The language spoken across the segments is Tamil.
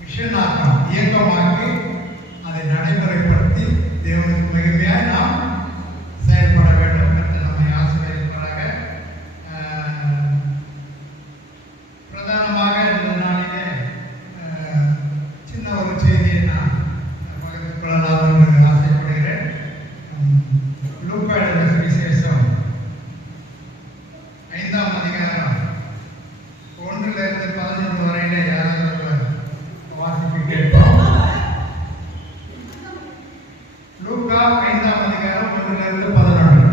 மிஷனாக்கம் இயக்கமாக்கி அதை நடைமுறைப்படுத்தி தேவனுக்கு மகிமையாய் நாம் செயல்பட வேண்டும் என்று நம்மை ஆசிரியர்களாக பிரதானமாக இந்த நாளிலே சின்ன ஒரு செய்தியை நான் பகிர்ந்து கொள்ளலாம் என்று ஆசைப்படுகிறேன். லூக்கா எழுதின சுவிசேஷம் 5ஆம் அதிகாரம் 1 to 11 வரையிலே யாராவது வாசிக்க கேட்போம். லூக்கா 5ஆம் அதிகாரம் 1 to 11.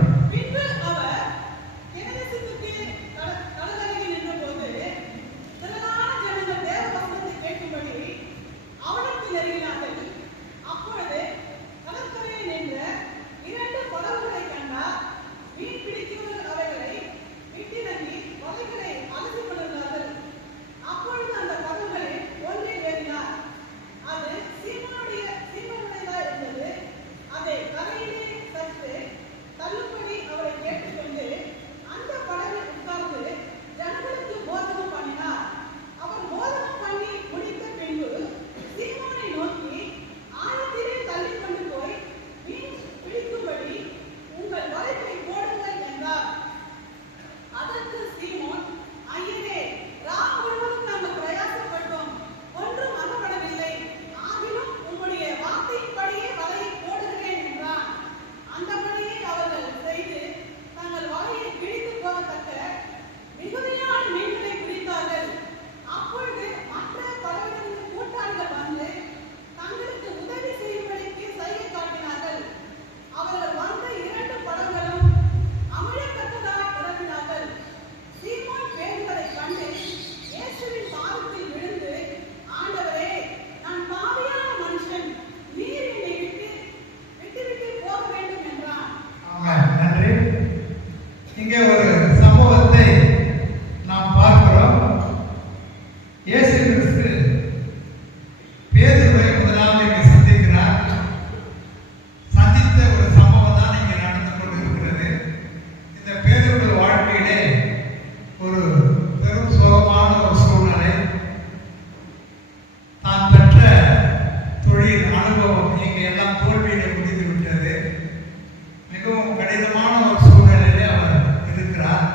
இங்கே ஒரு சம்பவத்தை நாம் பார்க்கிறோம். இயேசு கிறிஸ்து பேதுருவை முதலாவது இங்கே சந்திக்கிறார். சந்தித்த ஒரு சம்பவம் தான் இங்கே நடந்து கொண்டிருக்கிறது. இந்த பேதுருடைய வாழ்க்கையிலே ஒரு பெரும் சோகமான ஒரு சூழ்நிலை. தான் பெற்ற தொழில் அனுபவம் இங்கே எல்லாம் தோல்வியிலே முடிந்து விட்டது. மிகவும் கடினமான ஒரு சூழ்நிலையிலே அவர் இருக்கிறார்.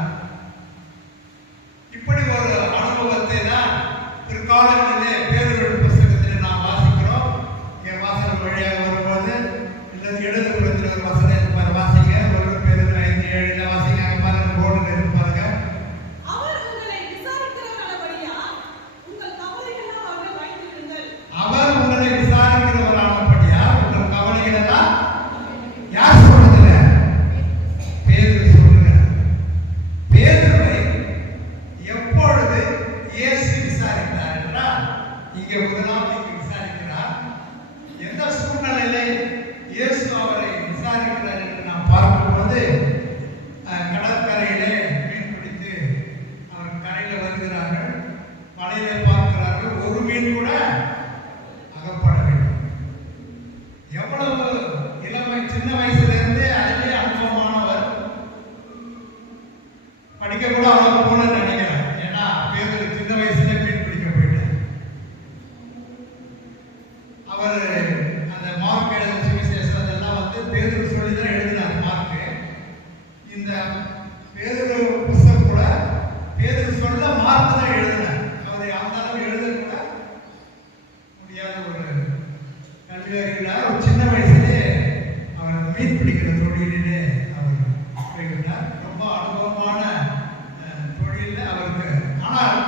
இப்படி ஒரு அனுபவத்தை தான் பிற்காலங்களிலே பேதுருவின் புத்தகத்தில் நாம் வாசிக்கிறோம். இங்கே வாசல் வழியாக வரும்போது இல்லது இடது புறத்தில் ஒரு வசனம் இருப்பார், வாசிங்க. 1 பேதுரு 5:7 வாசிங்க. அங்கே பாருங்க, போர்டு இருப்பாருங்க. அவர் உங்களை விசாரிக்கிறவரானபடியால் உங்கள் கவலைகள் எல்லாம் யார் சொல்றதுங்க? பேதுரு சொல்றார். பேதுருவை எப்பொழுது இயேசு விசாரித்தார் என்றால் இங்கே முதலாவது விசாரிக்கிறார். எந்த சூழ்நிலையிலே இயேசு அவரை விசாரிக்கிறார் என்று நாம் பார்க்கும்போது கடற்கரையிலே மீன் பிடித்து அவர் கரையில் வருகிறார்கள். மலையிலே பார்க்கிறார்கள், ஒரு மீன் கூட அகப்படவில்லை. எவ்வளவு இளமை, சின்ன வயசுல இருந்தே அதிலே அனுபவமானவர். படிக்க கூட அவ்வளவு போல நினைக்கிறேன். ஏன்னா பேதுரு சின்ன வயசுல மீன் பிடிக்க போயிட்டார். அவர் அந்த மார்க் எழுதின சுவிசேஷம் அதெல்லாம் பேதுரு சொல்லிதான் எழுதினார் மார்க்கு. இந்த பேதுரு புத்தகம் கூட பேதுரு சொல்ல மார்க் தான் எழுதினார். அவர் அந்த அளவு எழுத கூட முடியாத ஒரு கல்வி அறிகிறார். ஒரு சின்ன வயசுலே அவர் மீன் பிடிக்கிற தொழிலிலே அவர் போய்விட்டார். ரொம்ப அனுபவமான தொழில் அவருக்கு. ஆனால்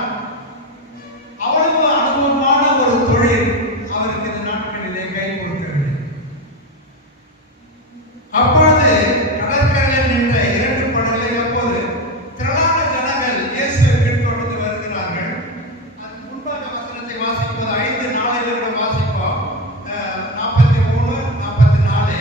அவ்வளவு அனுபவமான ஒரு தொழில் அவருக்கு இந்த நாட்களிலே கை கொடுக்கவில்லை. அப்பொழுது கடற்கரையில் நின்ற 2 படகுகளை அப்போது திரளான ஜனங்கள் இயேசுவை பின்தொடர்ந்து வருகிறார்கள். அது முன்பாக வசனத்தை வாசிப்போது 5:4 வாசிப்போம். 43, 44.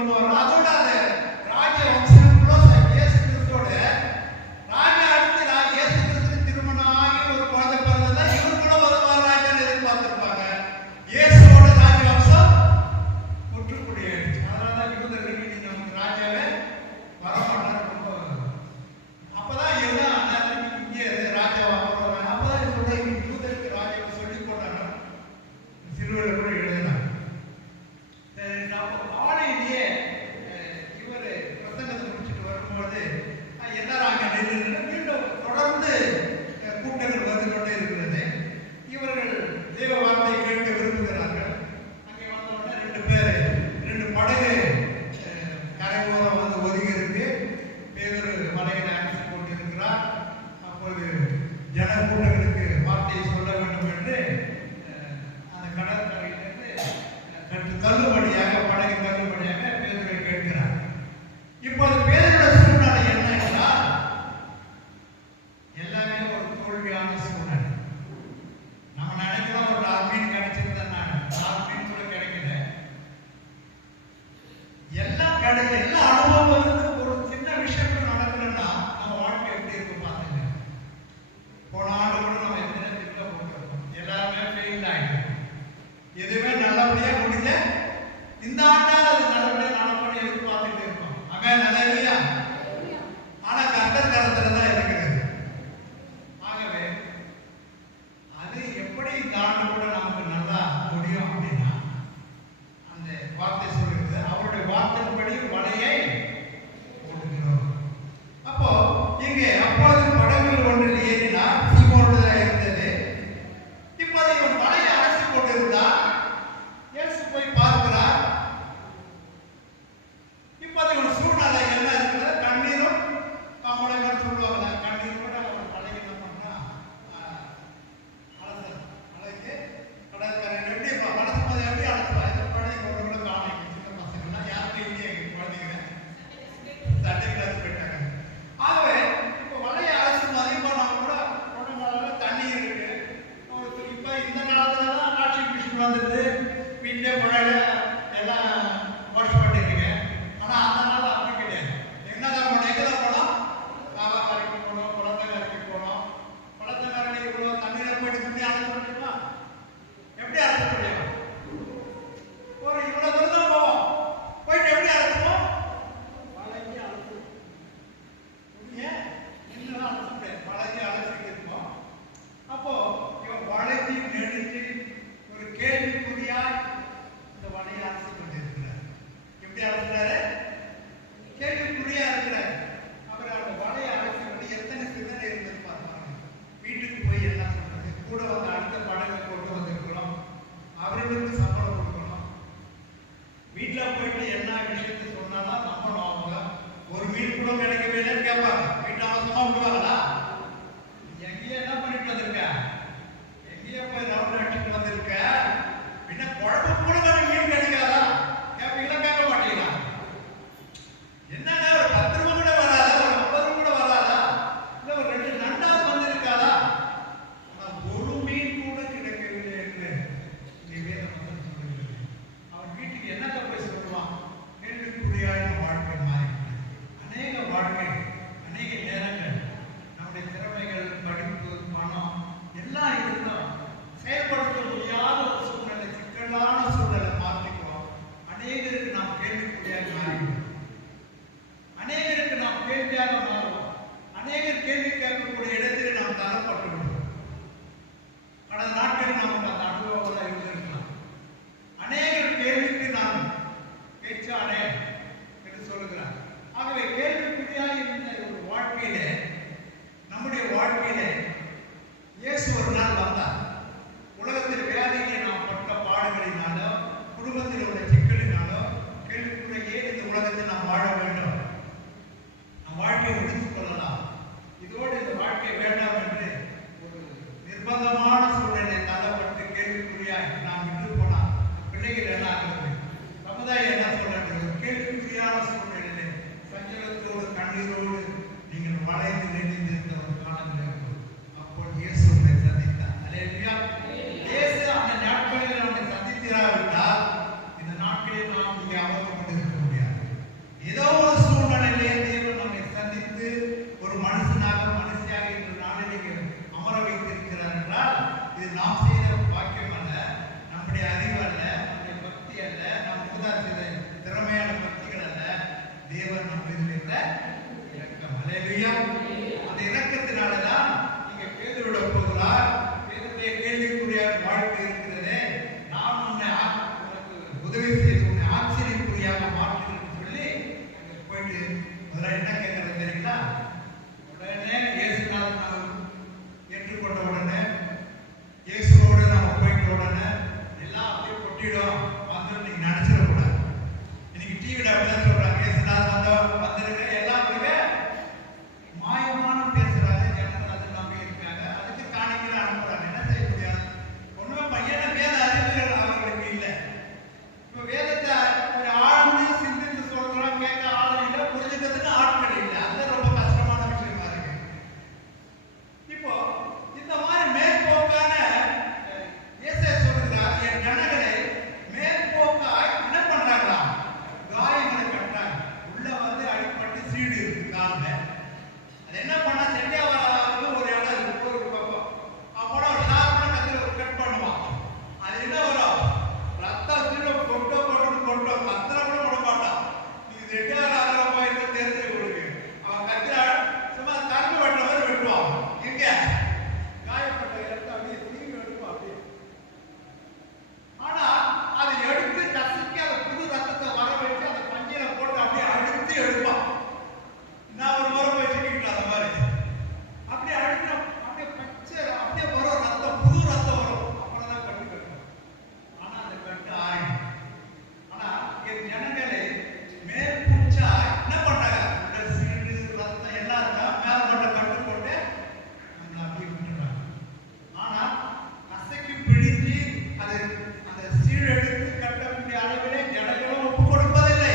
கொண்டு வரணும். அதோட அந்த ராஜ வம்சத்துக்குள்ள இயேசு கிறிஸ்துவோட ராஜா அடுத்து இயேசு கிறிஸ்துக்கு திருமணம் ஆகி ஒரு குழந்தை பிறந்ததா இவர் கூட வருவார் ராஜான்னு எதிர்பார்த்திருப்பாங்க. இயேசுவோட ராஜ வம்சம் முற்றுப்புள்ளி ஆயிடுச்சு. அதனாலதான் யூதர்கள் நீங்க நமக்கு ராஜாவே வரமாட்டார். ரொம்ப அப்பதான் எல்லாம் இங்கே ராஜாவா வருவாங்க. அப்பதான் சொல்ற யூதருக்கு ராஜாவை சொல்லி போட்டாங்க. சிலுவையில கூட எழுதினாங்க. ஆலையிலேயே இவர் பிரசங்கத்தை முடிச்சுட்டு வரும்போது எல்லாரும் அங்கே நின்று மீண்டும் தொடர்ந்து கூட்டங்கள் வந்து கொண்டே இருக்கிறது. இவர்கள் தேவ வார்த்தை கேட்க விரும்புகிறார்கள். அங்கே வந்தவுடனே ரெண்டு படகு கரையோரம் வந்து ஒதுங்கி இருக்கு. பேதர் மலையில் அடித்து கொண்டு இருக்கிறார். அப்போது ஜன கூட்டங்களுக்கு வார்த்தையை சொல்ல வேண்டும் என்று அந்த கடற்கரையிலிருந்து தள்ளுபடியாக படகு தள்ளுபடியாக பேதரை கேட்கிறார். இப்போது பேதரோட சூழ்நிலை என்ன என்றால் எல்லாமே ஒரு தோல்வியான சூழ்நிலை. நம்ம நினைக்கிறோம் ஒரு 4 மீன் கிடைச்சிருந்தா 4 மீன் கூட கிடைக்கல. எல்லா அனுபவம் வந்து ஒரு சின்ன விஷயம் நடக்கணும்னா நம்ம வாழ்க்கை எப்படி இருக்கும் பாத்துங்க. போன ஆண்டு கூட நம்ம எத்தனை திட்டம் போட்டிருக்கோம். எல்லாருமே ஃபெயில் ஆகிடும். எதுவுமே நல்லபடியா முடிஞ்ச இந்த ஆண்டால் அது நல்லபடியா நடப்படி எதிர்பார்த்துட்டு இருக்கோம். அவன் நல்லா இல்லையா? ஆனா கர்த்தர் கரத்துல தான் இருக்கிறது. ஆகவே அது எப்படி இந்த ஆண்டு கூட நமக்கு நல்லா முடியும் அப்படின்னா அந்த வார்த்தை சொல்லுது. அவருடைய வார்த்தைப்படி வலையை போடுகிறோம். அப்போ இங்கே அப்போது படகுகள் ஒன்றில் ஏறினார். சீமோனுடைய இருந்தது. இப்போது இவன் வலையை அழைத்து கொண்டிருந்தார். இயேசு போய் பார்க்கிறார். இப்போது இவன் சூழ்நிலை என்ன இருக்கிறது? கண்ணீரும் கம்பளைகள் சொல்லுவாங்க. கண்ணீர் கூட அவன் வலையை என்ன பண்ணா அழைத்து கடற்கரை எப்படி மனசு போது எப்படி அழைச்சிருவா? இந்த குழந்தைங்க ஒன்று கூட காணும். சின்ன பசங்கள்லாம் யாருக்கும் இல்லையே குழந்தைங்க தண்ணி கிளாஸ் போயிட்டாங்க. ஆகவே இப்போ வலையை அழைச்சிருந்தோம். அதிகமாக நம்ம கூட குழந்தைங்களால தண்ணி இருக்கு. இப்போ இந்த காலத்துல தான் வாஷிங் மிஷின் வந்துட்டு வீட்டிலே மழையில எல்லாம் வாஷ் பண்ணிருக்கீங்க. ஆனா அந்த நாள் அப்படி கிடையாது. என்னதான் போனோம்? எங்கதான் போனோம்? காவா கரைக்கு போனோம், குளத்தை கரைக்கு போனோம். குளத்தை கரைக்கு இவ்வளோ தண்ணீரை போயிட்டு தண்ணி அழைக்க முடியுமா? எப்படி அழைக்க முடியும்? ஒரு இவ்வளவு தூரம் தான் போவோம். போயிட்டு எப்படி அழைப்போம்? வளைஞ்சி அழைப்போம். ஏன் இன்னும் அழைச்ச முடியாது. வளைஞ்சி அழைச்சிட்டு இருப்போம். அப்போ இவன் வளைஞ்சி நெடுஞ்சு ஒரு கேள்விக்குறியாய் இந்த வலையை அழைத்து கொண்டிருக்கிறார். எப்படி அழைக்கிறாரு? கேள்விக்குறியா இருக்கிறார். அவர் அந்த வலையை அழைத்து கொண்டு எத்தனை சிந்தனை இருந்தது பார்ப்பாங்க. வீட்டுக்கு போய் என்ன சொல்றது? கூட வந்து அடுத்த படகை கொண்டு வந்திருக்கிறோம். அவர்களுக்கு சம்பளம் கொடுக்கணும். வீட்டில் போயிட்டு என்ன விஷயத்தை சொன்னாலும் சம்பளம் அவங்க ஒரு மீன் கூட கிடைக்கவே இல்லைன்னு கேட்பாங்க. வீட்டு அவசரமா விடுவாங்களா? எங்கேயே என்ன பண்ணிட்டு வந்திருக்க? எங்கேயே போய் ரவுண்ட் அடிச்சுட்டு வந்திருக்க? பின்ன குழம்பு கூட மீன் கிடைக்காதா? கேட்பீங்களா? கேட்க மாட்டீங்களா? என்னங்க ஒரு 10 ரூபா கூட வராதா? ஒரு 50 கூட வராதா? இல்ல ஒரு 2 நண்டாவது வந்திருக்காதா? ஒரு மீன் கூட கிடைக்கவில்லை என்று வேதம் சொல்லுகிறது. அவன் வீட்டுக்கு என்னங்க போய் சொல்லுவான்? கேள்விக்குறியான வாழ்க்கை மாறிவிட்டது. அநேக வாழ்க்கை, அநேக நேரங்கள் நம்முடைய திறமைகள், படிப்பு, பணம் எல்லாம் இருந்தோம். செயல்படுத்த முடியாத ஒரு சூழ்நிலை, சிக்கலான சூழ்நிலை மாற்றிக்குவோம். அநேகருக்கு நாம் கேள்விக்குறியாக மாறிவிடும். அநேகருக்கு நாம் கேள்வியாக மாறுவோம். அநேகர் கேள்வி கேட்கக்கூடிய இடத்தில் நாம் தரப்பட்டு விடுவோம். கடந்த நாட்களில் நமக்கு அந்த அனுபவம் இருந்திருக்கலாம். அநேகர் கேள்விக்கு நான் பேச்சானே என்று சொல்லுகிறார். ஆகவே கேள்விக்குறியாக இருந்த ஒரு வாழ்க்கையிலே, நம்முடைய வாழ்க்கையிலே இயேசு ஒரு நாள் வந்தார். உலகத்தில் வியாதிகளை நாம் பட்ட பாடுகளினாலோ, குடும்பத்தில் உள்ள சிக்கலினாலோ கேள்விக்குரிய ஏன் இந்த உலகத்தில் நாம் வாழ வேண்டும்? நம் வாழ்க்கையை முடித்துக் கொள்ளலாம், இதோடு இந்த வாழ்க்கை வேண்டாம் என்று ஒரு நிர்பந்தமான சூழ்நிலை தள்ளப்பட்டு கேள்விக்குறியாய் நாம் விட்டு போனால் பிள்ளைகள் என்ன ஆகிறது? சமுதாயம் என்ன சொல்றது? கேள்விக்குறியான சூழ்நிலையிலே சஞ்சலத்தோடு கண்ணீரோடு நீங்கள் வளைந்து நெறிந்திருந்த ஒரு காலத்தில் இருக்கும். அப்போ இயேசு உங்களை சந்தித்தார். அல்லேலூயா. இயேசு அந்த நாட்களில் நம்மை சந்தித்திராவிட்டால் இந்த நாட்களில் நாம் இங்கே அமர்ந்து கொண்டிருக்க முடியாது. தேவன் நம்ம இதில் இருந்த இரக்கம். ஹல்லேலூயா. அந்த இரக்கத்தினாலதான் நீங்க பேதுருவிட போகிறார். பேதுருடைய கேள்விக்குறியாக வாழ்க்கை இருக்கிறது. நான் உன்னை உனக்கு உதவி செய்து உன்னை ஆச்சரியக்குறியாக மாற்றுகிறேன்னு சொல்லி அங்க போயிட்டு முதல்ல என்ன கேட்கறது தெரியுங்களா? உடனே இயேசுநாதன் நாம் ஏற்றுக்கொண்ட உடனே இயேசுவோடு நாம் போயிட்ட உடனே எல்லாம் அப்படியே கொட்டிடும் வந்துடும் நீங்க நினைச்சிடக்கூடாது. இன்னைக்கு டிவியில் அப்படிதான் சொல்றாங்க, இயேசுநாதன் வந்துருங்க எல்லாம் கொடுங்க, மாயமான பேசுறாங்க, ஜனங்கள் அதை நம்பி இருக்காங்க, அதுக்கு காணிக்கை அனுப்புறாங்க. என்ன செய்ய முடியாது? ஒண்ணுமே பையன வேத அறிவுகள் அவர்களுக்கு இல்லை. இப்ப வேதத்தை ஒரு ஆழ்ந்து சிந்தித்து சொல்றோம், கேட்க ஆள் இல்லை, புரிஞ்சுக்கிறதுக்கு ஆட்கள் இல்லை. அது ரொம்ப கஷ்டமான விஷயமா இருக்கு. இப்போ இந்த மாதிரி மேற்போக்கான இயேசு சொல்றார், என் ஜனங்களை மேற்போக்காய் என்ன பண்றாங்களா? காயங்களை கட்டுறாங்க. உள்ள வந்து அடிப்பட்டு சீடு இருக்கு கால்ல. அது என்ன பண்ணா செட்டியாவது ஒரு இடம் இருக்கு, ஒரு பக்கம் அப்போட ஒரு ஷார்ப்பான கத்தில ஒரு கட் பண்ணுவான். அது என்ன வரும்? ரத்தம் சீடை கொட்டோ கத்திர கூட விட மாட்டான். நீங்க செட்டியார் ஆகிற போயிட்டு தெரிஞ்சு கொடுங்க. அவன் கத்திர சும்மா கரும்பு வெட்டுற மாதிரி வெட்டுவான். எங்க காயப்பட்ட இடத்த அப்படியே தீவி எடுப்பான் அப்படியே. ஆனா அதை எடுத்து கசிக்க அந்த புது ரத்தத்தை வர வச்சு அந்த பஞ்சில போட்டு அப்படியே அழுத்தி எடுப்பான். நான் ஒரு முறை வச்சுக்கிட்டேன் அந்த மாதிரி. அப்படியே அழுத்த அப்படியே பச்சை அப்படியே வரும் ரத்தம், புது ரத்தம் வரும். அப்புறம் தான் கட்டு கட்டணும். ஆனா அந்த கட்டு ஆயிடும். ஆனா என் ஜனங்களை மேற்பூச்சா என்ன பண்ணாங்க? உடல் சீடு ரத்தம் எல்லாம் மேல போட்ட கட்டு போட்டு நம்மளை அப்படியே விட்டுட்டாங்க. ஆனா கசைக்கு பிழிஞ்சு அது அந்த சீடு எடுத்து கட்டக்கூடிய அளவிலே ஜனங்களும் ஒப்பு கொடுப்பதில்லை,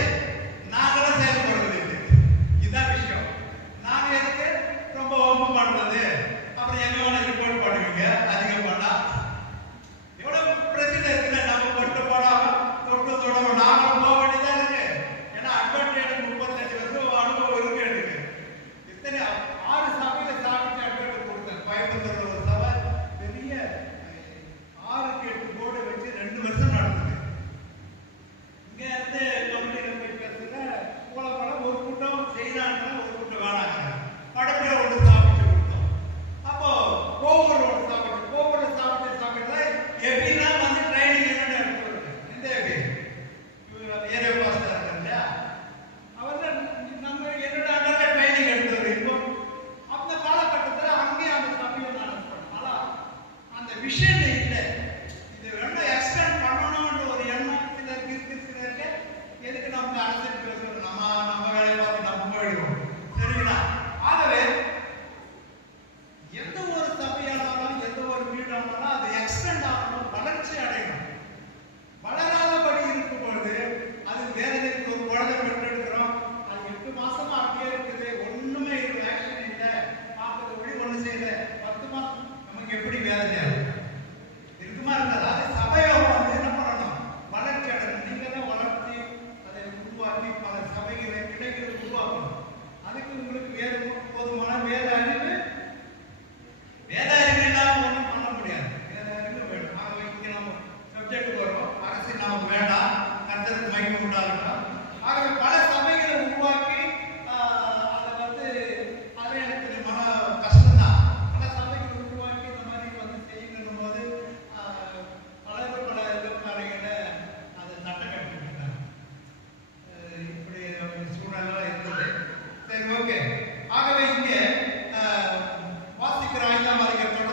நாங்களும் செயல்படுவதில்லை. இதுதான் விஷயம். நாங்க எதுக்கு ரொம்ப ஒப்பு பண்றது? அப்புறம் எங்க வேணா ரிப்போர்ட் பண்ணுவீங்க அதிகம் பண்ணா. எவ்வளவு பிரச்சனை இருக்குல்ல, நம்ம கொட்டு போடாம தொட்டு தொடவும் நாங்களும் போக வேண்டியதான் இருக்கு. ஏன்னா அட்வென்ட் 35 வருஷம் அனுபவம் இருக்கு எனக்கு. இத்தனை 6 சபையில சாப்பிட்டு அட்வென்ட் கொடுத்தேன். கோயம்புத்தூர்ல ஒரு சபை பெரிய 6-8 போர்டு வச்சு 2 வருஷம் நடந்தது. இங்க இருந்து கமிட்டியில போய் பேசுங்க, போல ஒரு கூட்டம் செய்யறாங்க, ஒரு கூட்டம் வேணாங்க. படப்பில ஒன்று சாப்பிட்டு கொடுத்தோம். அப்போ கோவூர்ல ஒன்று சாப்பிட்டு, கோவூர்ல சாப்பிட்டு எப்படின்னா வந்து ட்ரைனிங் என்னென்ன எடுத்துருக்கு இந்த ஏரியா பாஸ்டர் இருக்காங்க இல்லையா, அவர் நம்ம என்னோட ட்ரைனிங் எடுத்துருக்கு. இப்போ அந்த காலகட்டத்தில் அங்கேயே அந்த சபையை நான் பண்ணால அந்த விஷயம் இல்லை. இது வேணும் எக்ஸ்டெண்ட் பண்ணணும்ன்ற ஒரு எண்ணம் சிலருக்கு இருக்கு. சிலருக்கு எதுக்கு நம்ம அரசியல் பேசுறோம், நம்ம வேலையை பார்த்து நம்ம போயிடுவோம். சரிங்களா? ஆகவே எந்த ஒரு சபையானாலும் எந்த ஒரு வீடானாலும் அது எக்ஸ்டெண்ட் ஆகணும், வளர்ச்சி அடையணும். வளராதபடி இருக்கும் பொழுது அது வேதனைக்கு ஒரு குழந்தை பெற்றெடுக்கிறோம், அது 8 மாசமா அப்படியே இருக்குது, ஒண்ணுமே ஆக்ஷன் இல்லை, பார்க்கறது ஒளி ஒண்ணு செய்யல, 10 மாசம் நமக்கு எப்படி வேதனை ஆகும்? இருக்குமா இருக்காது? அது சபையை வந்து என்ன பண்ணணும்? வளர்ச்சி அடையணும். நீங்க தான் வளர்ச்சி அதை உருவாக்கி பல சபைகளை கிளைகளை உருவாக்கணும். அதுக்கு உங்களுக்கு போதுமான வேத அறிவு இல்லாம ஒன்றும் பண்ண முடியாது. வேத அறிவு வேணும். ஆகவே இங்க நம்ம சப்ஜெக்ட் வரும், அரசியல் நமக்கு வேண்டாம், கர்த்தருக்கு மகிமை உண்டாகட்டும். ஆகவே பல சபைகளை உருவாக்கி அதை வந்து அது எனக்கு மன கஷ்டம்தான். பல சபைகளை உருவாக்கி இந்த மாதிரி வந்து செய்யணும் போது பலரும் பல காரியங்களை அதை தட்டை கட்டிவிட்டாங்க. இப்படி சூழ்நிலை இருந்தது. சரி, ஓகே. ஆகவே இங்கே வாசிக்கிற 5ஆம் அதிகாரம்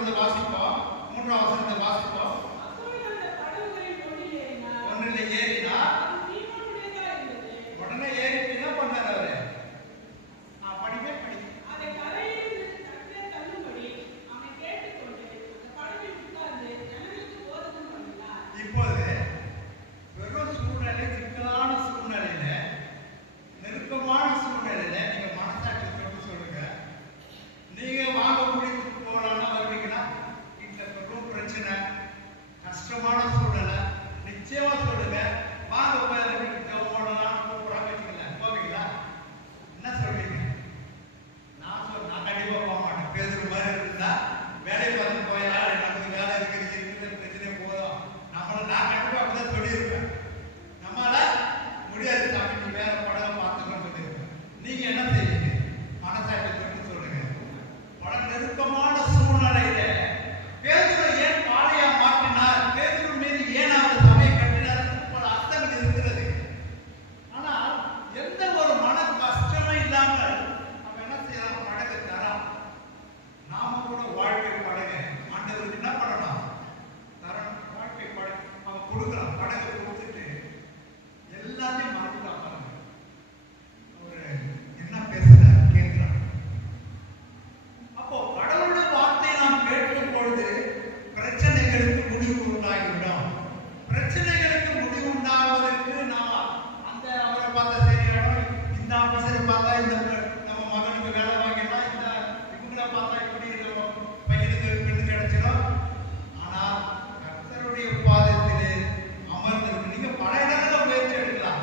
ஆபீசரை பார்த்தா இந்த நம்ம மகனுக்கு வேலை வாங்கிடலாம், இந்த இவங்களை பார்த்தா இப்படி பையனுக்கு பெண்ணு கிடைச்சிடும். ஆனால் கர்த்தருடைய பாதத்திலே அமர்ந்திருக்கு. நீங்க பல இடங்களில் முயற்சி எடுக்கலாம்,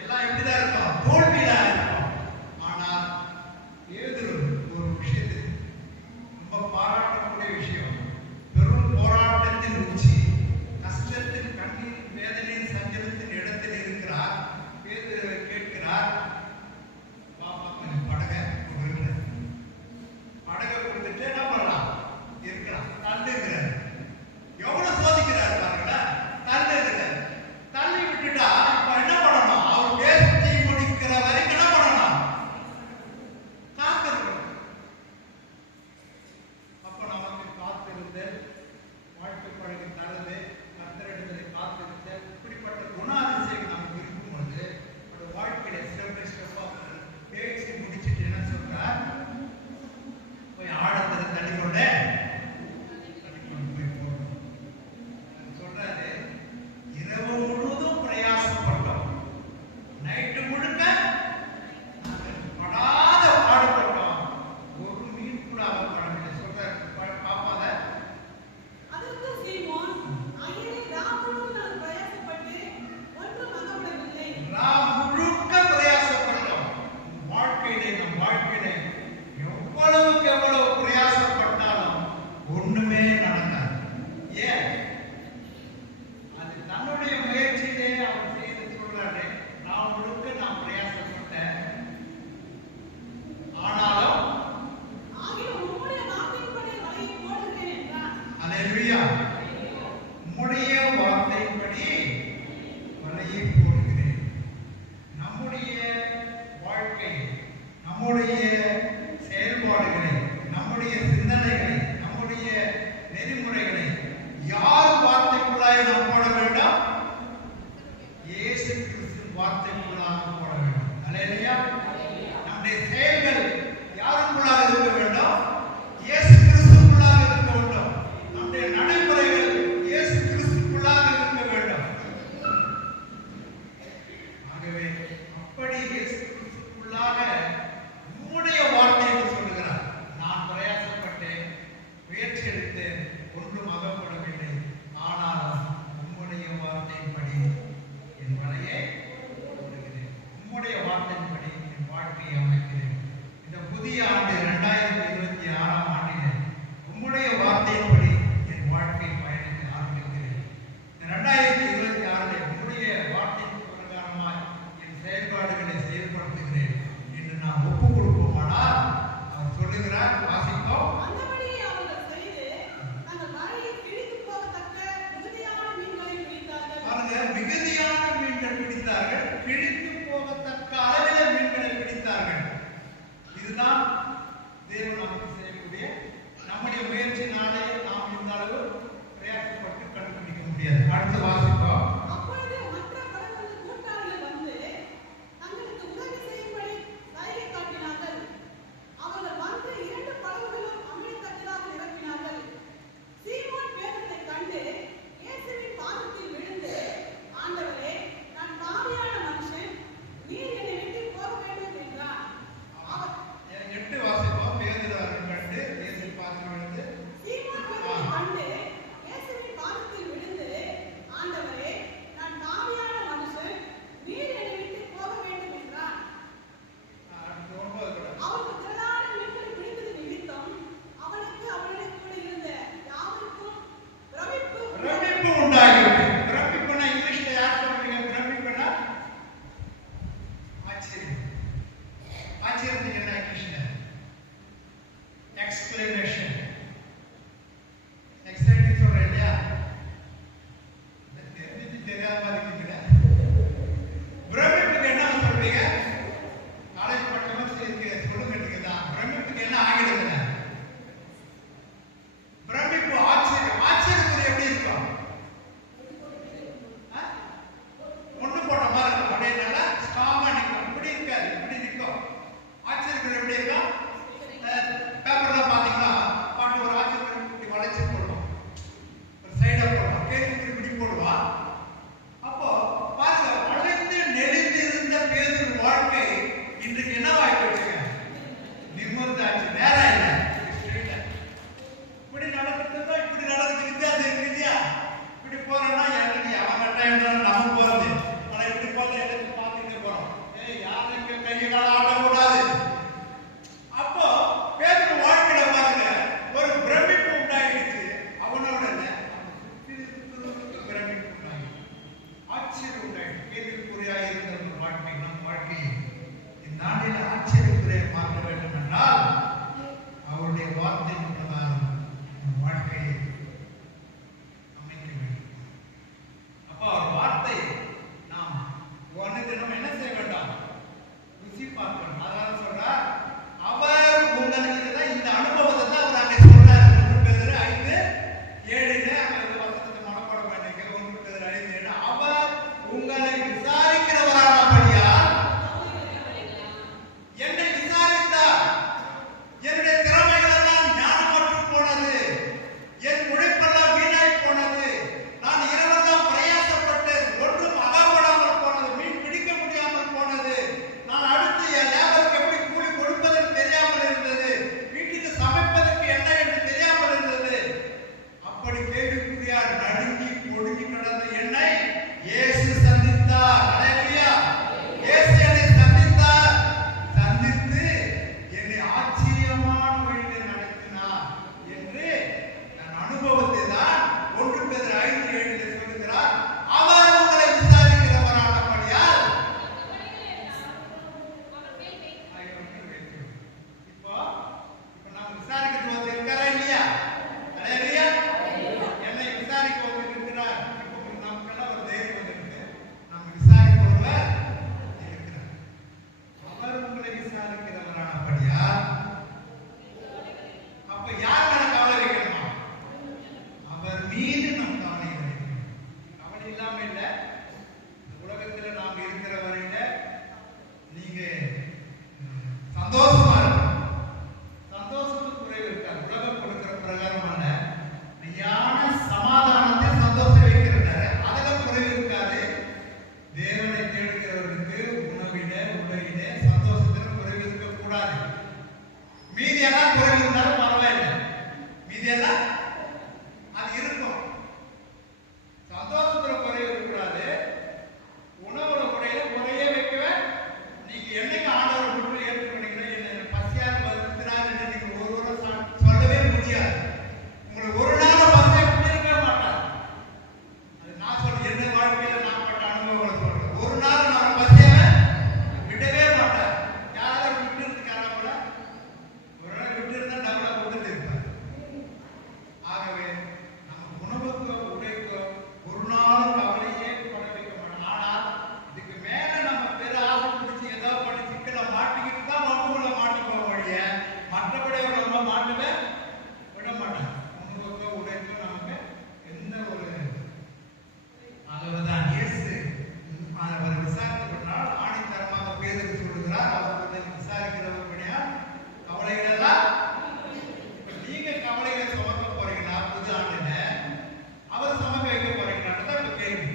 எல்லாம் எப்படிதான் இருக்கும், தோல்வியா இருக்கும். ஆனால் பேதுரு ஒரு விஷயத்தை ரொம்ப பாராட்டக்கூடிய விஷயம், பெரும் போராட்டத்தின் உச்சி, கஷ்டத்தின் கண்ணீர் வேதனையின் சஞ்சலத்தின் இடத்தில் இருக்கிறார். பேதுருவை கேட்கிறார், பாப்பா கொஞ்சம் படகை கொடுக்குறேன். படகை கொடுத்துட்டு என்ன பண்ணலாம், இருக்கிறான், தள்ளுகிறார். எவ்வளவு சோதிக்கிறார் பாருங்களேன், தள்ளுகிறார். தள்ளி விட்டுட்டா இப்ப என்ன பண்ணணும், அவர் பேசி முடிக்கிற வரைக்கும் என்ன பண்ணணும், காத்திருக்கணும். அப்ப நமக்கு காத்திருந்து வாழ்க்கை பழகி தரது, கர்த்தரிடத்தில் காத்திருந்த இப்படிப்பட்ட குணாதிசயம் நமக்கு இருக்கும் பொழுது வாழ்க்கையில ஸ்டெப் பை ஸ்டெப்பா பேசி முடிச்சுட்டு என்ன சொல்றார், போய் ஆழத்துல தள்ளிக்கொண்டே போய் போடணும் சொல்றாரு. இரவு முழுவதும் பிரயாசப்பட்டோம், நைட்டு முழுக்க படாத பாடுபட்டோம், ஒரு மீன் கூட அவர் படவில்லை சொல்றாரு. பாப்பாத அதற்கு சீமோன், ஐயரே, ராம் முழுவதும் நான் பிரயாசப்பட்டு ஒன்றும் அகப்படவில்லை. நாம் முழுக்க பிரயாசப்பட்டோம். வாழ்க்கையிலே நம் வாழ்க்கையிலே எவ்வளவுக்கு எவ்வளவு பிரயாசப்பட்டாலும் ஒண்ணுமே நடக்காது. ஏன்? அது தன்னுடைய முயற்சியிலே அவர் செய்து சொல்றாரு, நான் முழுக்க நான் பிரயாசப்பட்டேன், ஆனாலும் ஆகிலும் உம்முடைய வார்த்தையின்படி வலையை போடுகிறேன் என்றான். அல்லேலூயா, உம்முடைய வார்த்தையின்படி வலையை போடுகிறேன். நம்முடைய வாழ்க்கை, நம்முடைய செயல்பாடுகளை, நம்முடைய சிந்தனைகளை, நம்முடைய நெறிமுறைகளை யார் வார்த்தைக்குள்ளாய் நாம் போட வேண்டாம், இயேசு கிறிஸ்துவின் வார்த்தைக்குள்ளாக போட வேண்டும். அல்லேலூயா. நம்முடைய செயல்கள் யாருக்குள்ளாக இருக்க வேண்டும், இயேசு கிறிஸ்துவுக்குள்ளாக இருக்க வேண்டும். நம்முடைய நடைமுறைகள் இயேசு கிறிஸ்துவுக்குள்ளாக இருக்க வேண்டும். ஆகவே அப்படி இயேசு கிறிஸ்துவுக்குள்ளாக உம்முடைய வார்த்தை என்று சொல்லுகிறார். நான் பிரயாசப்பட்டேன், முயற்சி எடுத்தேன், ஒன்றும் அகப்படவில்லை, ஆனாலும் உம்முடைய வார்த்தையின்படி என் வலையை போடுகிறேன், உம்முடைய வார்த்தையின்படி என் வாழ்க்கையை அமைக்கிறேன். இந்த புதிய ஆண்டு 2026 ஆண்டிலே உம்முடைய வார்த்தையின்படி என் வாழ்க்கை பயணத்தை ஆரம்பிக்கிறேன். இந்த 2026 உம்முடைய வார்த்தையின் பிரகாரமாய் என் செயல்பாடுகளை செயல்படுத்துகிறேன் என்று நாம் ஒப்புக் கொடுப்போமானால் அவர் சொல்லுகிறார், வாசிப்போம். அந்தபடியே அவர்கள் செய்து தங்கள் வலையை கிழித்துப் போகத்தக்க மிகுதியான மீன்களை பிடித்தார்கள். பாருங்க, மிகுதியான மீன்கள் பிடித்தார்கள், கிழித்து போகத்தக்க அளவிலே மீன்களை பிடித்தார்கள். இதுதான் தேவன் நமக்கு செய்யக்கூடிய, நம்முடைய முயற்சினாலே நாம் இந்த அளவு பிரயாசப்பட்டு கண்டுபிடிக்க முடியாது. அடுத்து வாசிப்போம். அப்பொழுது மற்ற படகுகளின் கூட்டாளிகள் வந்து தங்களுக்கு உதவி செய்யும்படி சைகை காட்டினார்கள். அவர்கள் வந்து 2 படகுகளும் அமிழ்தக்கதாக நிரப்பினார்கள். சீமோன் பேதுருவைக் கண்டு இயேசுவின் பாதத்தில் விழுந்து, ஆண்டவரே, நான் பாவியான மனுஷன், நீர் என்னை விட்டு போக வேண்டும் என்றான். அவர் 8 வாசிப்போம். பேதுரு அவர்கள் கண்டு இயேசு பாதத்தில் விழுந்து, சீமோன் பேதுருவைக் கண்டு இயேசுவின் பாதத்தில் விழுந்து, ஆண்டவரே, நான் பாவியான மனுஷன், நீர் என்னை விட்டு போக வேண்டும் என்றான். அடுத்து 9 கூட. அவனுக்கு திரளான மீன்கள் பிடித்தது நிமித்தம் அவனுக்கு அவனுடைய கூட இருந்த யாவருக்கும் பிரமிப்பு உண்டாகிவிட்டது. பிரமிப்புன்னா இங்கிலீஷ்ல யார் சொல்றீங்க? பிரமிப்புன்னா ஆச்சரியம். ஆச்சரியத்துக்கு என்ன இங்கிலீஷ்ல? எக்ஸ்கிளமேஷன். எக்ஸைட்டிங் சொல்றேன் இல்லையா? தெரிஞ்சு தெரியாத மாதிரி இருக்குல்ல? பிரமிப்புக்கு என்ன சொல்றீங்க? காலேஜ் பட்டமா சொல்லுங்க தான். பிரமிப்புக்கு என்ன ஆகிடுதுங்க? பிரமிப்பு, ஆச்சரியம். ஆச்சரியத்தில் எப்படி இருக்கும்? ஒண்ணு போட்ட மாதிரி இருக்கும். அப்படியே நல்லா ஸ்ட்ராங்கா நிற்கும். இப்படி இருக்காது, இப்படி நிற்கும். ஆச்சரியம் கையை கால ஆடக்கூடாது. அப்போ பேதுரு வாழ்க்கையில பாருங்க ஒரு பிரமிப்பு உண்டாயிடுச்சு. அவனோட பிரமிப்பு உண்டாயிடுச்சு, ஆச்சரியம் உண்டாயிடுச்சு. கேள்விக்குறியாக இருந்த ஒரு வாழ்க்கை நம் வாழ்க்கையை இந்நாளில் ஆச்சரியக்குறையை மாற்ற வேண்டும் என்றால் அவருடைய வார்த்தை பிரகாரம் நம் வாழ்க்கையை அமைக்க வேண்டும். அப்போ அவர் வார்த்தை நாம் தினம் என்ன செய்ய வேண்டாம், ருசி பார்க்கணும். அதனால சொல்றார், அவர் உங்களுக்கு இந்த அனுபவத்தை தான் அவர் அங்கே சொல்றாரு. 1 பேதுரு 5:7 அந்த வசனத்தை மனப்பாடம் பண்ணிக்க. 1 பேதுரு 5:7 அவர் உங்களை விசாரிக்கிறவரானபடியால் என்னை விசாரித்தார். என்னுடைய திறமைகள் எல்லாம் ஞானமற்று போனது, என் உழைப்பெல்லாம் வீணாய் போனது, நான் இரவெல்லாம் பிரயாசப்பட்டு ஒன்றும் அகப்படாமல் போனது, மீன் பிடிக்க முடியாமல் போனது, நான் அடுத்து என் லேபருக்கு எப்படி கூலி கொடுப்பதற்கு தெரியாமல் இருந்தது, வீட்டுக்கு சமைப்பதற்கு என்ன என்று தெரியாமல் இருந்தது. அப்படி கேள்விக்குறியார் நடுங்கி ஒடுங்கி கிடந்த என்னை இயேசு சந்தித்தார். அல்லேலூயா. இயேசு என்னை சந்தித்தார். சந்தித்து என்னை ஆச்சரியமான வழியில் நடத்தினார் என்று தன் அனுபவத்தை தான் 1 பேதுரு 5:7 சொல்லுகிறார். அவர் உங்களை விசாரிக்கிறவரானபடியால் இப்போ நாம் விசாரிக்கிறது வந்து இருக்கிறா இல்லையா? அல்லேலூயா. என்னை விசாரிக்க வந்து இருக்கிறார். இப்போ நமக்கெல்லாம் ஒரு தைரியம் வந்துருக்கு, நாம் விசாரிக்க ஒருவர் இருக்கிறார். அவர் உங்களை விசாரிக்கிறவரானபடியால் அப்ப யார் மேல கவலை வைக்கணுமா? அவர் மீது நம் கவலை வைக்கணும். கவலை இல்லாம இல்ல. உலகத்துல நாம் இருக்கிற வரையில நீங்க சந்தோஷமா இருக்கணும். சந்தோஷத்துக்கு குறைவு இருக்காது. உலகம் கொடுக்கிற பிரகாரமான மெய்யான சமாதானத்தை சந்தோஷம் வைக்கிறாரு, அதுல குறைவு இருக்காது. தேவனை தேடுகிறவர்களுக்கு உணவிலே உலகிலே சந்தோஷத்துல குறைவு இருக்கக்கூடாது. மீதியெல்லாம் குறைவு இருந்தாலும் பரவாயில்லை, மீதியெல்லாம் அது இருக்கும். சந்தோஷத்துல குறைவு இருக்கக்கூடாது. உணவுல குறையே வைக்கவே. நீங்க என்னைக்கு ஆண்டவர் முற்றிலும் ஏற்றுக்கொண்டீங்களோ, என்ன பசியாக வருத்தினார் என்று நீங்க ஒருவரை சொல்லவே முடியாது. உங்களை ஒரு நாள் பசியை விட்டிருக்க மாட்டார். அது நான் சொல்றேன், என்ன வாழ்க்கையில நான் பட்ட அனுபவங்களை சொல்றேன். ஒரு நாள் நான் பசியை விடவே மாட்டார். யாராவது விட்டு இருக்காரா கூட? ஒரு நாள் விட்டு இருந்தா டபுளா கொடுத்து இருப்பார். ஆகவே நம்ம உணவுக்கோ உடைக்கோ ஒரு நாள் கவலையே பட வைக்க மாட்டோம். ஆனால் இதுக்கு மேல நம்ம பெரு ஆசை பிடிச்சி ஏதோ பண்ணி சிக்கல மாட்டிக்கிட்டு தான் வம்புல மாட்டிக்கோ வழிய மற்றபடி நம்ம மாட்டவே விட மாட்டோம். உணவுக்கோ உடைக்கோ நமக்கு எந்த ஒரு அதுதான் இயேசு அவர் விசாரிக்கப்பட்டால் ஆணித்தரமாக பேதுரு சொல்லுகிறார், அவர் வந்து விசாரிக்கிறவர்களுடைய கவலைகள் எல்லாம். நீங்க கவலைகளை சுமக்க போறீங்களா? புது ஆண்டுல அவர் சுமக்க வைக்க போறீங்களான்னு இப்ப கேள்வி.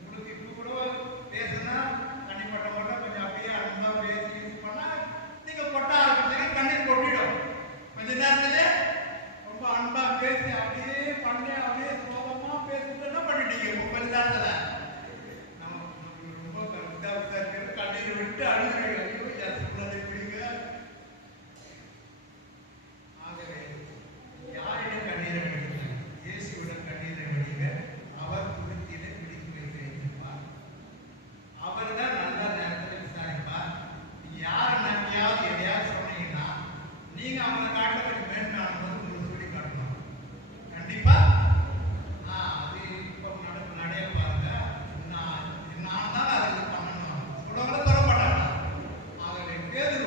உங்களுக்கு இப்ப கூட பேசுனா தனிப்பட்ட மட்டும் கொஞ்சம் அப்படியே அன்பா பேசி யூஸ் பண்ணா நீங்க கொட்ட ஆரம்பிச்சீங்க, கண்ணீர் கொட்டிடும். கொஞ்ச நேரத்துல ரொம்ப அன்பா பேசி அப்படியே பண்ணி அப்படியே சோகமா பேசிட்டு என்ன பண்ணிட்டீங்க? கொஞ்ச நேரத்துல ரொம்ப கருத்தா விசாரிக்கிறது, கண்ணீர் விட்டு அழுகிறீங்க. ஐயோ என் பிடிங்க. ஆகவே யாரிடம் கண்ணீரை விடுங்க? இயேசுவிடம் கண்ணீரை விடுங்க. அவர் குருத்திலே பிடித்து வைத்திருப்பார். அவர் தான் நல்ல நேரத்தில் விசாரிப்பார். யார் நம்பியாவது எதையாவது சொன்னீங்கன்னா நீங்க அவங்களை காட்ட கொஞ்சம் மேன்மையானது உங்களுக்கு சொல்லி காட்டணும். கண்டிப்பா அது இப்போ நடைய பாருங்க. நான் தான் அது பண்ணணும் சொல்றவங்கள தர மாட்டாங்க. ஆகவே பேதுரு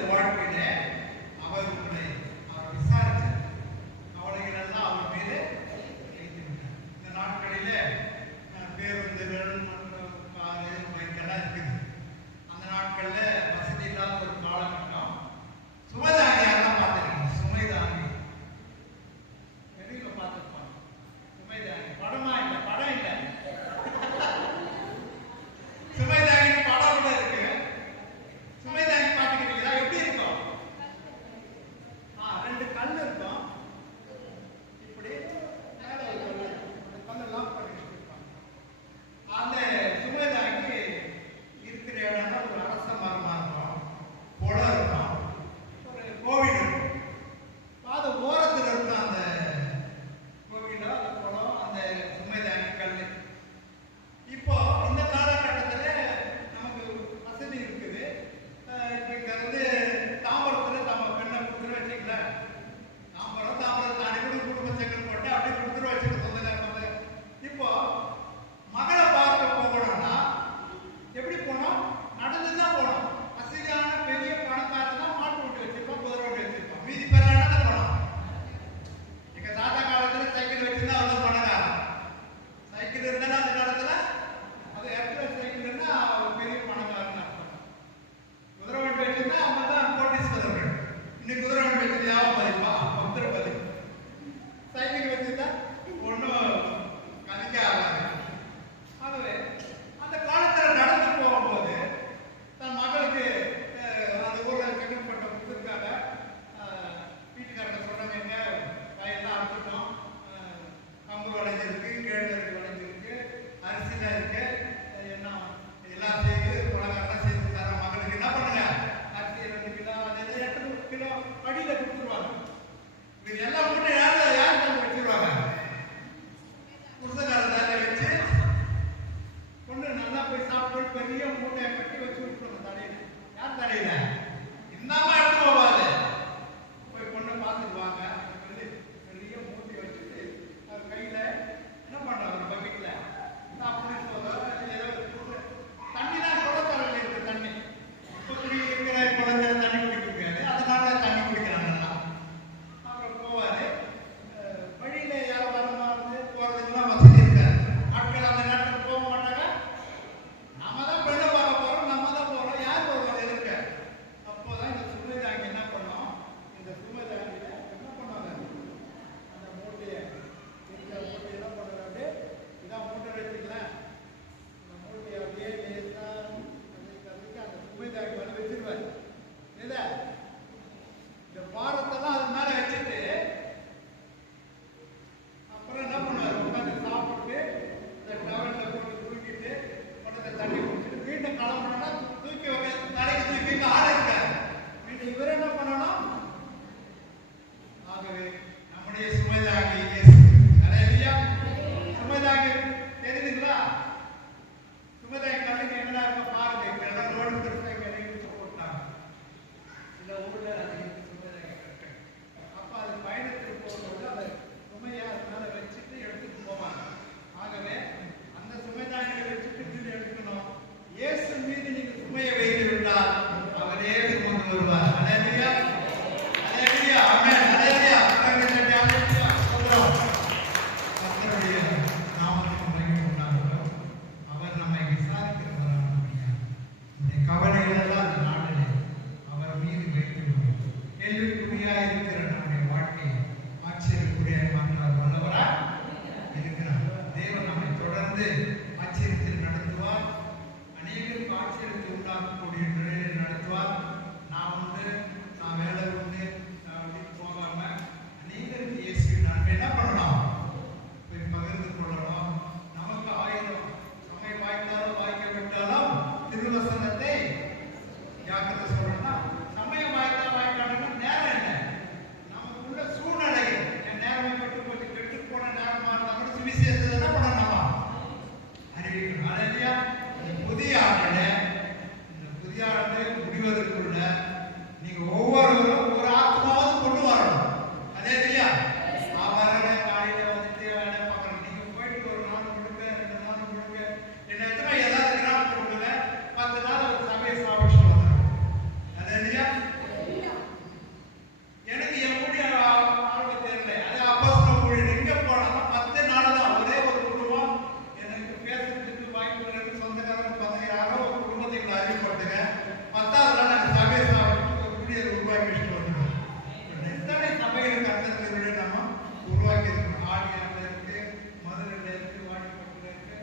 புத்தாண்டு முடிவதற்குள்ள நீங்க ஒவ்வொருவரும் ஒரு ஆத்மாவது கொண்டு வரணும். அதே இல்லையா? சாதாரண காலையில வந்துட்டு வேலை பார்க்கணும். நீங்க போயிட்டு ஒரு நாள் கொடுங்க, 2 நாள் கொடுங்க, என்ன எத்தனை ஏதாவது நாள் கொடுங்க, 10 நாள் ஒரு சபையை ஸ்தாபிச்சு வந்துடும். அதே இல்லையா? எனக்கு என் ஊழிய ஆரம்ப தெரியல. அது அப்போஸ்தல ஊழியர் எங்க போனாலும் 10 நாள் தான் ஒரே ஒரு குடும்பம் எனக்கு பேசுறதுக்கு வாய்ப்பு இருக்கு. சொந்தக்காரங்க பசங்க யாரோ ஒரு குடும்பத்தை அறிமுகப்படுத்துங்க. 10வது நாள் அந்த சபையை ஸ்தாபிச்சு ஒரு ஊழியர் உருவாக்கி வச்சுட்டு வந்துடுவோம். எத்தனை சபைகள் கர்த்தருக்கு நம்ம உருவாக்கி இருக்கோம். ஆடியாவில் இருக்கு, மதுரையில் இருக்கு, வாடிப்பட்டில் இருக்கு,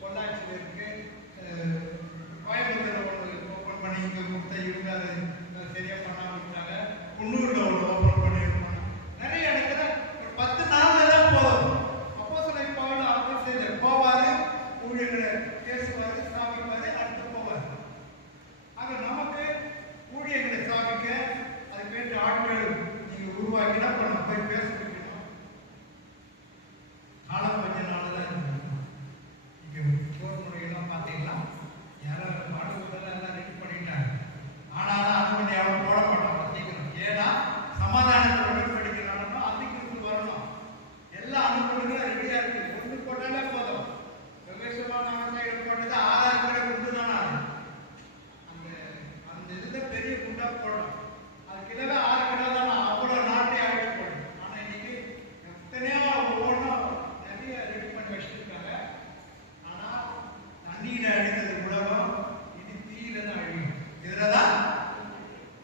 பொள்ளாச்சியில் இருக்கு, கோயம்புத்தூர்ல ஒன்று ஓப்பன் பண்ணி இங்கே கொடுத்த இவங்க அதை சரியா பண்ணாம விட்டாங்க. குன்னூர்ல ஒன்று ஓப்பன் பண்ணியிருக்கோம். நிறைய இடத்துல ஒரு 10 நாள்ல தான் போதும். அப்போஸ்தலர் பவுல் அப்படி செய்த போவாரு, ஊழியர்களை பேசுவாரு, ஸ்தாபிப்பாரு, அடுத்து போவாரு. ஆக நமக்கு ஊழியர்களை ஸ்தாபிக்க அதுக்கு வேண்டிய ஆட்கள் நீங்க உருவாக்கினா நம்ம போய் பேச வைக்கணும். காலம் கொஞ்ச நாள் தான் இருக்கும். இங்க போர்முறையெல்லாம் பார்த்தீங்கன்னா யாரும் பாடுவதெல்லாம் எல்லாம் ரெடி பண்ணிட்டாங்க. ஆனாலும் அது பண்ணி அவன் போட மாட்டான் சீக்கிரம். ஏன்னா சமாதானத்தை உடன்படிக்கிறானோ அதுக்கு வரணும். எல்லா அனுப்புகளும் ரெடியா இருக்கு. ஒன்று போட்டாலே போதும். பிரவேசமான அவசாயிகள் போட்டது 6000 பேரை கொண்டு தானே அந்த அந்த இதுல பெரிய குண்டா போடணும். அது கிலோவே 6 கிலோ தானே, அவ்வளோ நாட்டை அழைச்சி போடும். ஆனா இன்னைக்கு எத்தனையோ ஒவ்வொன்றும் நிறைய ரெடி பண்ணி வச்சிருக்காங்க. ஆனா தண்ணியில அழிக்கிறது உலகம், இது தீயில தான் அழியும். இதுலதான்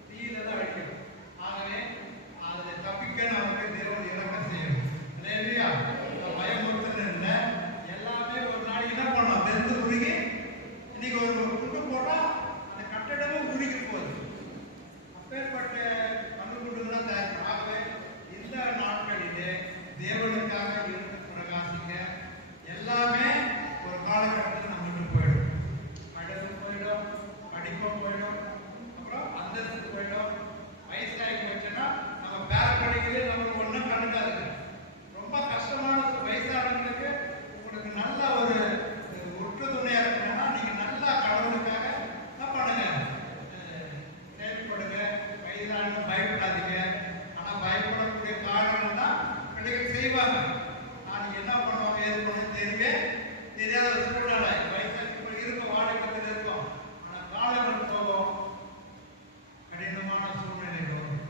தீயில தான் அழிக்கும். ஆகவே அதுல தப்பிக்க நமக்கு தேவன் இறக்கம் செய்யணும். இல்லையா? பயமுறுத்தல் இல்லை. எல்லாமே ஒரு நாளைக்கு என்ன பண்ணலாம், வெந்து உருகி இன்னைக்கு ஒரு குண்டு போட்டா அந்த கட்டடமும் உருகி போகுது. அப்பேற்பட்ட பண்புகுண்டுதான் தயார். ஆகவே இந்த நாட்களிலே தேவனுக்காக இருந்து பிரகாசிக்க எல்லாமே ஒரு காலகட்டத்தில் நம்மகிட்ட போயிடும். படகு போயிடும், படிப்பும் போயிடும், அப்புறம் அந்தஸ்து போயிடும். வயசாகி போச்சுன்னா நம்ம பேர படிக்கிறதே நமக்கு ஒன்றும் கண்டுக்காது. ரொம்ப கஷ்டமான வயசானவங்களுக்கு உங்களுக்கு நல்ல ஒரு ஒற்று துணையா இருக்கணும்னா நீங்க நல்லா கடவுளுக்காக என்ன பண்ணுங்க, செயல்படுங்க. வயதான பயப்படாதீங்க. ஆனா பயப்படக்கூடிய காரணம் தான் பிள்ளைகள் செய்வாங்க. நான் என்ன பண்ணுவாங்க ஏது பண்ண தெரியவே தெரியாத ஒரு சூழ்நிலை வயசாக இருக்க வாழைப்பத்தில் இருக்கும். ஆனா காலங்கள் போகும், கடினமான சூழ்நிலை வரும்.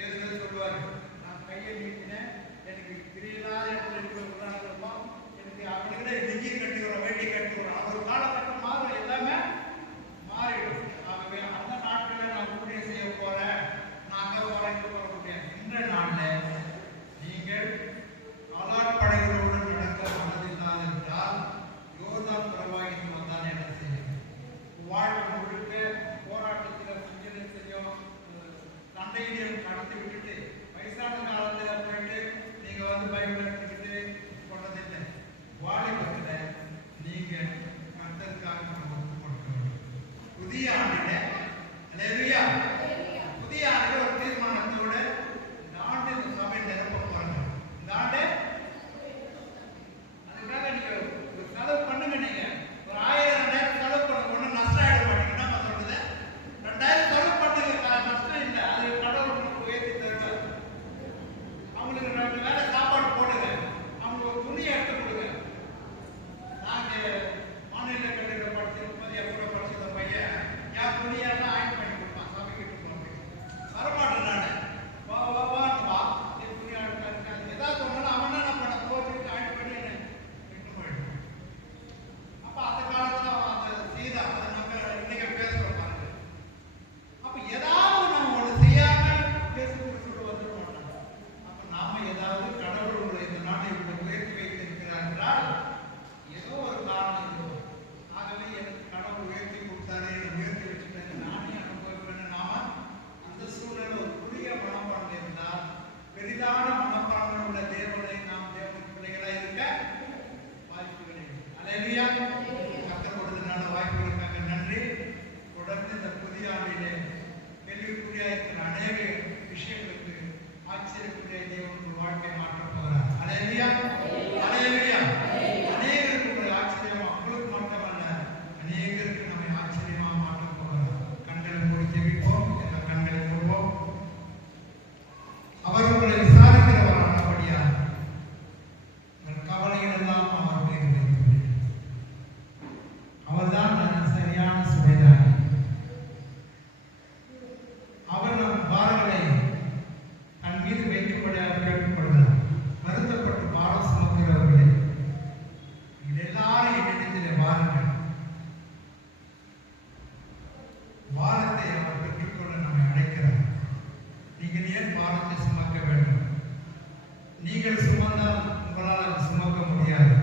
ஏற்கனவே சொல்லுவாரு, நான் கையை நீட்டினேன், எனக்கு பிரியில்லாத இடத்துல இருக்கிற உதாரணம் எனக்கு அவனுக்கு நெஞ்சு கட்டிக்கிறோம், வேண்டி கட்டிக்கிறோம். ஒரு காலகட்டம் மாறும், எல்லாமே மாறிடும். ஆகவே அந்த நாட்களில் நான் ஊழியம் செய்ய போறேன், நான் அங்கே போறேன் போக முடியாது. இந்த நாளில் நீங்கள் காலாட்படைகளோடு நடக்க மனதில்லாது என்றால் யோர்தான் பிரவாகித்து வந்தால் என்ன செய்யும்? வாழ்வு முழுக்க போராட்டத்தில் சஞ்சலத்தையும் சண்டையிலையும் கடத்தி விட்டுட்டு வயசான காலத்தில் போயிட்டு நீங்க வந்து பைபிள் எடுத்துக்கிட்டு போனதில்லை. வாலிபத்தில் நீங்க கர்த்தருக்காக ஒப்பு கொடுக்க வேண்டும். புதிய ஆண்டில அல்லேலூயா, புதிய ஆண்டு ஒரு தீர்மானத்தோட இந்த ஆண்டு இந்த சபை நிரப்ப போறாங்க. இந்த ஆண்டு அதுக்காக நீங்க ஒரு செலவு பண்ணுங்க. நீங்க ஒரு 1000-2000 செலவு பண்ண ஒன்றும் நஷ்டம் ஆயிட மாட்டீங்கன்னா நான் சொல்றது 2000 செலவு பண்ணுங்க, நஷ்டம் இல்லை. அது கடவுள் உங்களுக்கு உயர்த்தி தருவார். அவங்களுக்கு 2 வேளை சாப்பாடு போடுங்க, அவங்க ஒரு துணியை எடுத்து கொடுங்க. நாங்க மாநில கல்வியில் படிச்சிருக்கும்போது எப்போ படிச்ச பையன் என் துணியெல்லாம் ஆயின் பண்ணி கொடுப்பான் சபைக்கிட்டு வரமாட்டேன். நான் வா வா வா என் துணி ஆயிட்டு ஏதாவது சொன்னாலும் அவன் என்ன பண்ண போட்டு ஆயின் பண்ணி என்ன விட்டு போயிடும். அப்போ அந்த காலத்தில் அந்த சீதா அதை நம்ம இன்னைக்கு பேசுகிறோம் பாருங்க. அப்போ ஏதாவது நம்ம ஒன்று செய்யாம பேசுகிட்டு வந்துட மாட்டாங்க. அப்போ நாம ஏதாவது கடவுள் உங்களை இந்த நாட்டை உயர்த்தி வைத்திருக்கிறார் என்றால் ஏதோ ஒரு காரணம் இருக்கும். ஆகவே எனக்கு கடவுள் உயர்த்தி கொடுத்தாரு, என்னை உயர்த்தி வச்சுட்டேன், நானே அனுபவிப்பேன்னு நாம அந்த சூழ்நிலை ஒரு புதிய மனப்பான்மை இருந்தால் பெரிதான மனப்பான்மை உள்ள தேவனை நாம் தேவனுக்கு பிள்ளைகளாக இருக்க வாய்ப்புகள் இருக்கு. அல்லேலூயா. கர்த்தர் கொடுத்ததுனால வாய்ப்புகளுக்காக நன்றி. தொடர்ந்து இந்த புதிய ஆண்டிலே கேள்விக்குறியா இருக்கிற அநேக விஷயங்களுக்கு ஆச்சரியக்குரிய தேவனுக்கு வாழ்க்கை மாற்றப் போகிறார். அல்லேலூயா, அல்லேலூயா. அநேகருக்கு ஒரு ஆச்சரியமா, உங்களுக்கு மட்டுமல்ல அநேகருக்கு நம்மை ஆச்சரியமா மாற்றப் போகிறார். பாரத்தை அவர் பெற்றுக்கொள்ள நம்மை அழைக்கிறார். நீங்கள் ஏன் பாரத்தை சுமக்க வேண்டும்? நீங்கள் சுமந்தால் உங்களால் அதை சுமக்க முடியாது.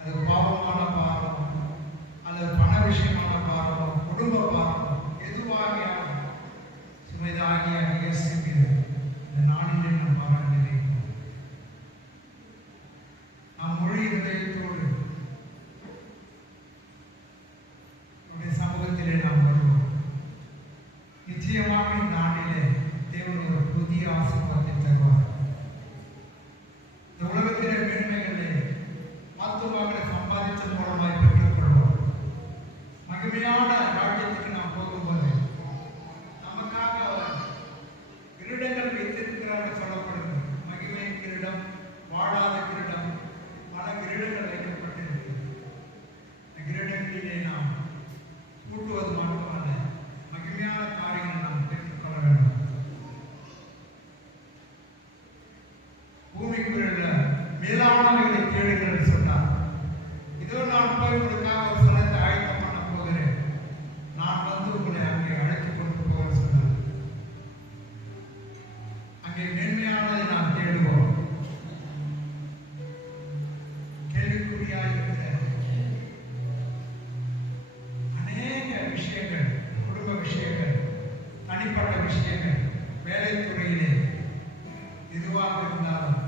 அது பாவமான பாரம் அல்லது பண விஷயமான பாரமோ குடும்ப பாரமோ எதுவாகிய சுமைதாகிய இயேசுக்கு இந்த நாளிலே நம் பாரங்களை நாம் முழு இதயத்தோடு நம்முடைய சமூகத்திலே நாம் வருவோம். நிச்சயமாக இந்த ஆண்டிலே தேவன் ஒரு புதிய ஆசீர்வாதத்தை தருவார். இந்த உலகத்திலே மேன்மைகளே ஆத்துமாக்களை சம்பாதித்தல் மூலமாய் பெற்றுக்கொள்வோம். மகிமையான ராஜ்யத்துக்கு நாம் போகும்போது நமக்காக அவர் கிரீடங்கள் வைத்திருக்கிறார்கள் சொல்லப்படுகிறது. மகிமை கிரீடம், வாழாத கிரீடம், பல கிரீடங்கள் வைக்கப்பட்டிருக்கு. இந்த கிரீடங்களிலே நாம் கூட்டுவது மட்டுமல்ல, மகிமையான காரியங்கள் நாம் பெற்றுக்கொள்ள வேண்டும். பூமிக்குள்ள மேலானவைகளை தேடுங்கள் என்று சொன்னார். இதோ நான் போய் உங்களுக்காக ஒரு ஸ்தலத்தை ஆயத்தம் பண்ண போகிறேன், நான் வந்து உங்களை அங்கே அழைத்து கொண்டு போக சொன்னார். அங்கே மேன்மையானதை நாம் தேடுவோம். கேள்விக்குறியாயிருக்கிற அநேக விஷயங்கள், குடும்ப விஷயங்கள், தனிப்பட்ட விஷயங்கள், வேலைத்துறையிலே எதுவாக இருந்தாலும்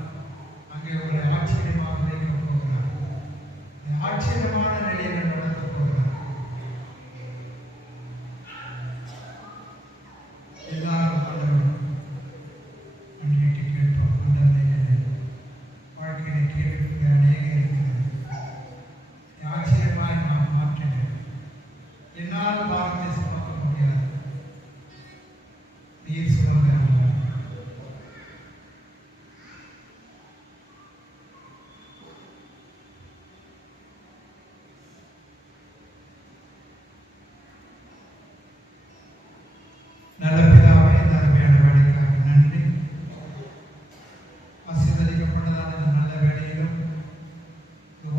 அங்கே உங்களை ஆச்சரியமாக நினைக்க போகிறார். ஆச்சரியமான நிலையில் நடத்த போகிறார். எல்லாரும் பண்ணிட்டு கேட்போம். அந்த வாழ்க்கையில கேள்வி அநேக இருக்கிறது. ஆச்சரியமாய் நாம் மாற்றினேன். என்னால் பாரத்தை சுமக்க முடியாது, நீர் சுமக்க. நல்ல பிதாவே, இந்த அருமையான வேலைக்காக நன்றி. ஆசீர்வதிக்கப்பட்டதான இந்த நல்ல வேலையிலும்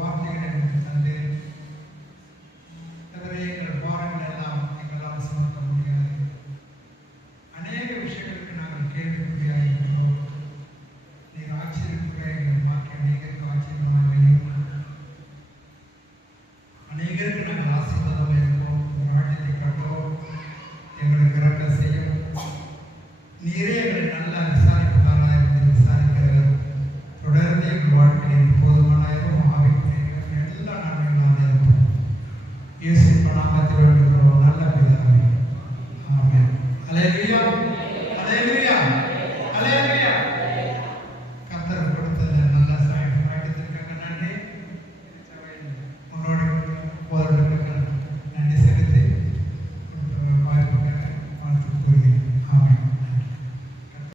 வார்த்தைகள் எனக்கு தந்து எங்கள் பாரங்கள் எல்லாம் எங்களால் சுமக்க முடியாது. அநேக விஷயங்களுக்கு நாங்கள் கேள்விக்குறியாக இருக்கிறோம். நீர் ஆச்சரியக்குறியாக எங்களை மாற்றி அநேகருக்கு ஆச்சரியமாகவும் அநேகருக்கு நாங்கள் ஆசீர்வாதமாக இருப்போம். ராஜ்யத்தை கட்டோம், எங்களுக்கு இறக்க செய்யும். நீரே எங்களை நல்லா விசாரிப்பதானா இருந்து விசாரிக்கிறவர். தொடர்ந்து எங்கள் வாழ்க்கையில் போதுமானாயிரம் ஆவிக்குரிய எல்லா நன்மைகளாக இருக்கும். இயேசு நாமத்தில் வேண்டுகிறோம் நல்ல பிதாவே. ஆமென். அல்லேலூயா, அல்லேலூயா, அல்லேலூயா.